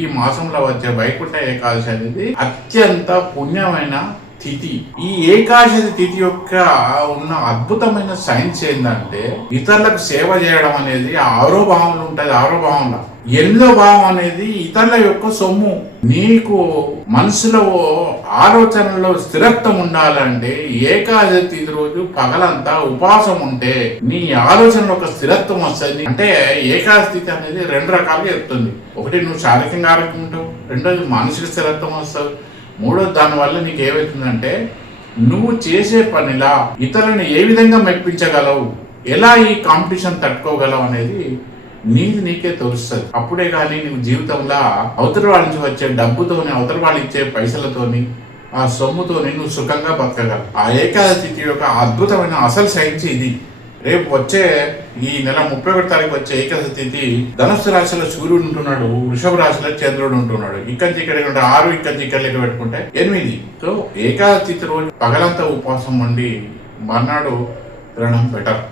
ఈ మాసంలో వచ్చే వైకుంఠ ఏకాదశి అనేది అత్యంత పుణ్యమైన తిథి. ఈ ఏకాదశి తిథి యొక్క ఉన్న అద్భుతమైన సైన్స్ ఏంటంటే ఇతరులకు సేవ చేయడం అనేది ఆరో భావంలో ఉంటుంది. ఆరో భావంలో 8వ భావం అనేది ఇతరుల యొక్క సొమ్ము. నీకు మనసులో ఆలోచనలో స్థిరత్వం ఉండాలంటే ఏకాదశి తిథి రోజు పగలంతా ఉపవాసం ఉంటే నీ ఆలోచనలో ఒక స్థిరత్వం వస్తుంది. అంటే ఏకాదశి తిథి అనేది 2 రకాలుగా చెప్తుంది. ఒకటి, నువ్వు శారీరకంగా ఆరోగ్యం ఉంటావు. రెండోది, మానసిక స్థిరత్వం వస్తుంది. మూడోది, దానివల్ల నీకు ఏమవుతుందంటే నువ్వు చేసే పనిలా ఇతరులను ఏ విధంగా మెప్పించగలవు, ఎలా ఈ కాంపిటీషన్ తట్టుకోగలవు అనేది నీకే తెలుస్తుంది. అప్పుడే కానీ నువ్వు జీవితంలో అవతల వాళ్ళ నుంచి వచ్చే డబ్బుతోని, అవతల వాళ్ళు ఇచ్చే పైసలతోని, ఆ సొమ్ముతోని నువ్వు సుఖంగా బతకగలవు. ఆ ఏకాదశి తిథి యొక్క అద్భుతమైన అసలు సైన్స్ ఇది. రేపు వచ్చే ఈ నెల 31వ తారీఖు వచ్చే ఏకాదశి తిథి ధనుస్సు రాశిలో సూర్యుడు ఉంటున్నాడు, వృషభ రాశిలో చంద్రుడు ఉంటున్నాడు. ఇక్కడ ఇక్కడ 6, ఇక్కడ లెక్క పెట్టుకుంటే 8. సో ఏకాదశి తిథి రోజు పగలంతా ఉపవాసం ఉండి మర్నాడు తినడం బెటర్.